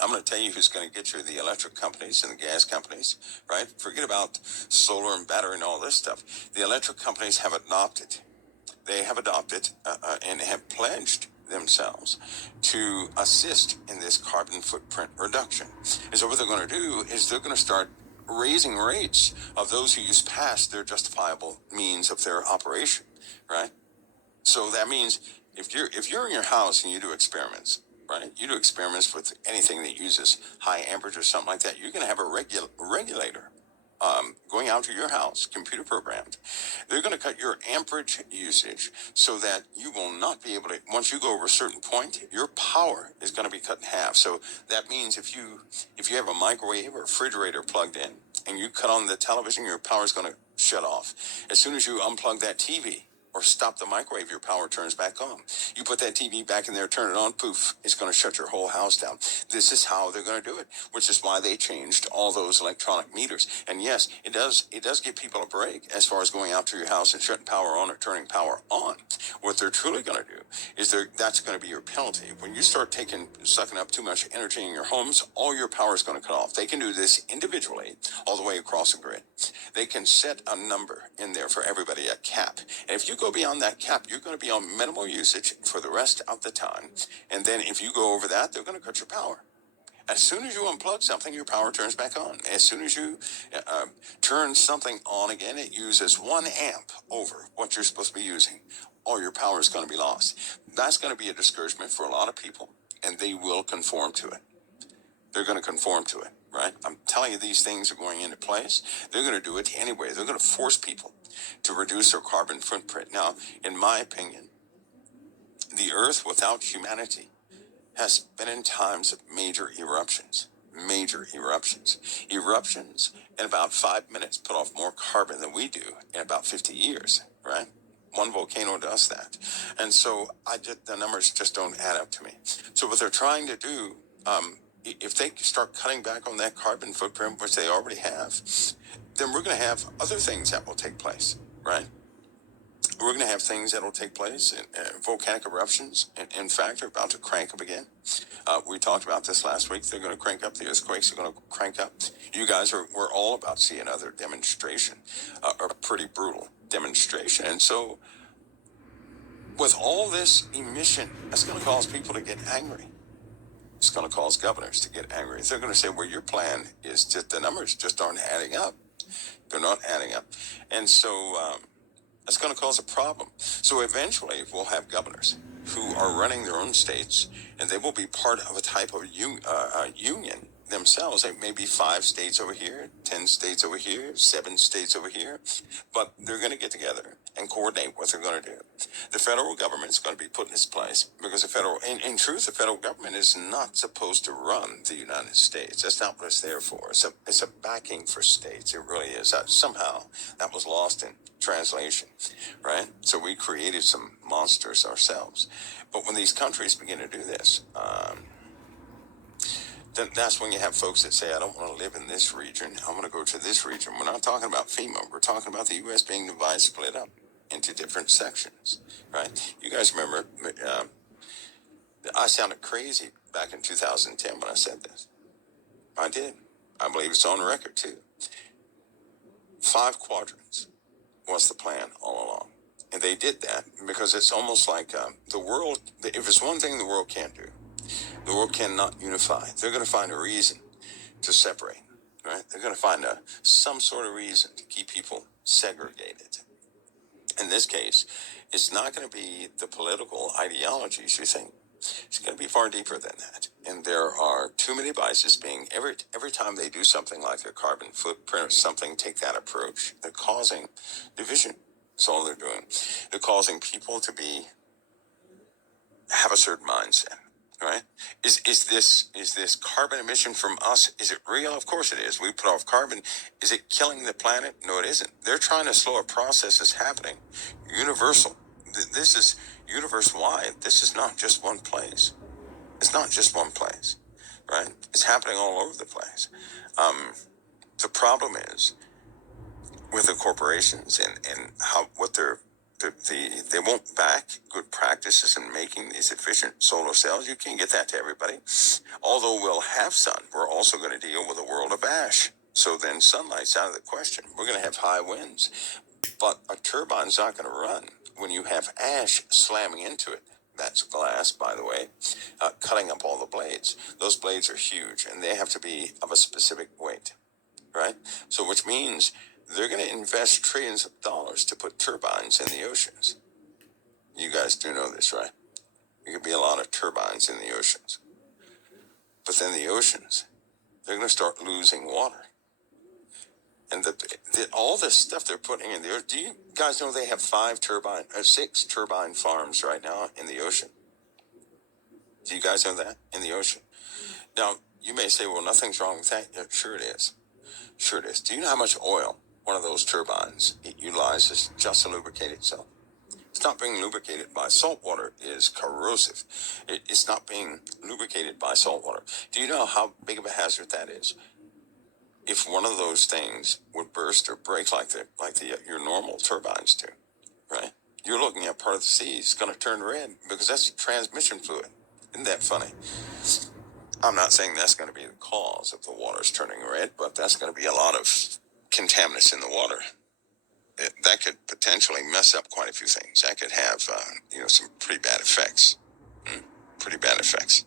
I'm going to tell you who's going to get you: the electric companies and the gas companies, right? Forget about solar and battery and all this stuff. The electric companies have adopted. They have adopted and have pledged themselves to assist in this carbon footprint reduction. And so what they're going to do is they're going to start raising rates of those who use past their justifiable means of their operation, right? So that means if you're in your house and you do experiments, right? You do experiments with anything that uses high amperage or something like that, you're going to have a regulator going out to your house, computer programmed. They're going to cut your amperage usage so that you will not be able to, once you go over a certain point, your power is going to be cut in half. So that means if you have a microwave or refrigerator plugged in and you cut on the television, your power is going to shut off. As soon as you unplug that TV, or stop the microwave, your power turns back on. You put that TV back in there, turn it on, poof, it's going to shut your whole house down. This is how they're going to do it, which is why they changed all those electronic meters. And yes, it does give people a break as far as going out to your house and shutting power on or turning power on. What they're truly going to do is that's going to be your penalty. When you start sucking up too much energy in your homes, all your power is going to cut off. They can do this individually all the way across the grid. They can set a number in there for everybody, a cap. And if you go beyond that cap, you're going to be on minimal usage for the rest of the time. And then if you go over that, they're going to cut your power. As soon as you unplug something, your power turns back on. As soon as you turn something on again, it uses 1 amp over what you're supposed to be using. All your power is going to be lost. That's going to be a discouragement for a lot of people, and they will conform to it. They're going to conform to it, right? I'm telling you, these things are going into place. They're going to do it anyway. They're going to force people to reduce their carbon footprint. Now, in my opinion, the Earth without humanity has been in times of major eruptions. Eruptions in about 5 minutes put off more carbon than we do in about 50 years, right? One volcano does that. And so the numbers just don't add up to me. So what they're trying to do, if they start cutting back on that carbon footprint, which they already have, then we're going to have other things that will take place, right? We're going to have things that will take place, volcanic eruptions, in fact, are about to crank up again. We talked about this last week. They're going to crank up. The earthquakes are going to crank up. You guys we're all about to see another demonstration, a pretty brutal demonstration. And so with all this emission, that's going to cause people to get angry. It's going to cause governors to get angry. They're going to say, well, your plan is just, the numbers just aren't adding up. They're not adding up. And so that's going to cause a problem. So eventually we'll have governors who are running their own states, and they will be part of a type of union themselves. It may be 5 states over here, 10 states over here, 7 states over here, but they're going to get together and coordinate what they're going to do. The federal government is going to be put in its place because in truth, the federal government is not supposed to run the United States. That's not what it's there for. It's a backing for states. It really is. Somehow that was lost in translation, right? So we created some monsters ourselves. But when these countries begin to do this, then that's when you have folks that say, I don't want to live in this region. I want to go to this region. We're not talking about FEMA. We're talking about the U.S. being divided, split up into different sections, right? You guys remember, I sounded crazy back in 2010 when I said this. I did. I believe it's on record, too. 5 quadrants was the plan all along. And they did that because it's almost like the world, if it's one thing the world can't do, the world cannot unify. They're going to find a reason to separate, right? They're going to find some sort of reason to keep people segregated. In this case, it's not going to be the political ideologies you think. It's going to be far deeper than that. And there are too many biases being, every time they do something like a carbon footprint or something, take that approach, they're causing division. That's all they're doing. They're causing people to have a certain mindset, right? Is this carbon emission from us, is it real? Of course it is. We put off carbon. Is it killing the planet? No, it isn't. They're trying to slow a process that's happening. Universal. This is universe-wide. This is not just one place. It's not just one place, right? It's happening all over the place. The problem is with the corporations and what they're they won't back good practices in making these efficient solar cells. You can't get that to everybody. Although we'll have sun, we're also going to deal with a world of ash. So then sunlight's out of the question. We're going to have high winds, but a turbine's not going to run when you have ash slamming into it. That's glass, by the way, cutting up all the blades. Those blades are huge, and they have to be of a specific weight, right? So which means they're going to invest trillions of dollars to put turbines in the oceans. You guys do know this, right? There could be a lot of turbines in the oceans. But then the oceans, they're going to start losing water. And all this stuff they're putting in the ocean, do you guys know they have 6 turbine farms right now in the ocean? Do you guys know that? In the ocean? Now, you may say, well, nothing's wrong with that. Yeah, sure it is. Sure it is. Do you know how much oil one of those turbines it utilizes just to lubricate itself? It's not being lubricated by salt water. It is corrosive. It's not being lubricated by salt water. Do you know how big of a hazard that is? If one of those things would burst or break like your normal turbines do, right? You're looking at part of the sea. It's going to turn red because that's transmission fluid. Isn't that funny? I'm not saying that's going to be the cause of the waters turning red, but that's going to be a lot of contaminants in the water. That could potentially mess up quite a few things. That could have, some pretty bad effects. Pretty bad effects.